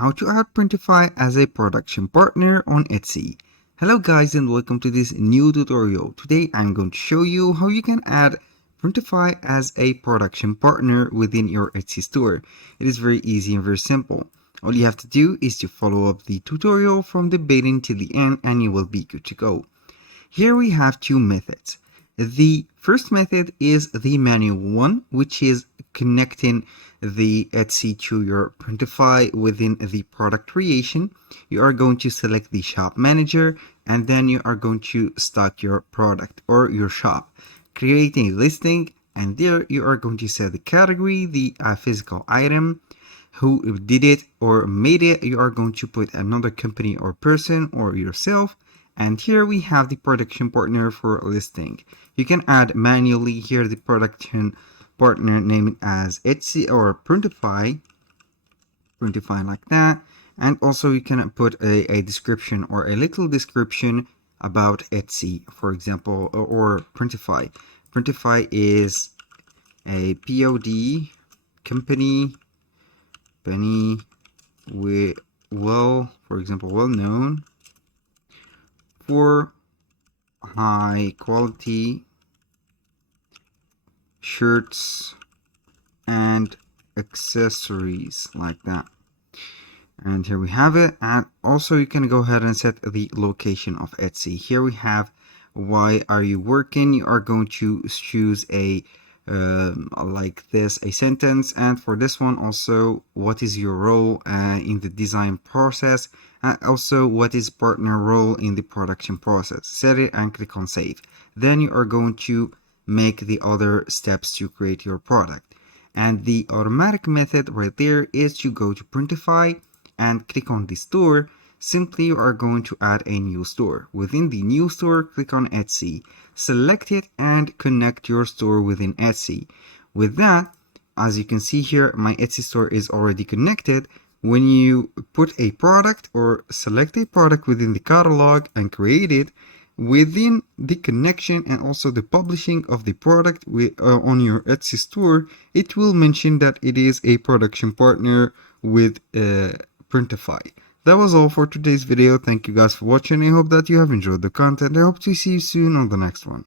how to add Printify as a production partner on Etsy. Hello guys and welcome to this new tutorial. Today I'm going to show you how you can add Printify as a production partner within your Etsy store. It is very easy and very simple. All you have to do is to follow up the tutorial from the beginning till the end and you will be good to go. Here we have two methods. The first method is the manual one, which is connecting the Etsy to your Printify within the product creation. You are going to select the shop manager and then you are going to stock your product or your shop, creating a listing, and there you are going to set the category, the physical item, who did it or made it. You are going to put another company or person or yourself. And here we have the production partner for listing. You can add manually here the production partner named as Etsy or Printify like that. And also you can put a description or a little description about Etsy, for example, or Printify. Printify is a POD company with for example, well known for high quality shirts and accessories like that. And here we have it. And also you can go ahead and set the location of Etsy. Here we have why are you working. You are going to choose a like this, a sentence, and for this one also what is your role in the design process, and also what is partner role in the production process. Set it and click on save. Then you are going to make the other steps to create your product. And the automatic method right there is to go to Printify and click on the store. Simply you are going to add a new store. Within the new store, click on Etsy, select it and connect your store within Etsy. With that, as you can see here, my Etsy store is already connected. When you put a product or select a product within the catalog and create it, within the connection and also the publishing of the product on your Etsy store, it will mention that it is a production partner with Printify. That was all for today's video. Thank you guys for watching. I hope that you have enjoyed the content. I hope to see you soon on the next one.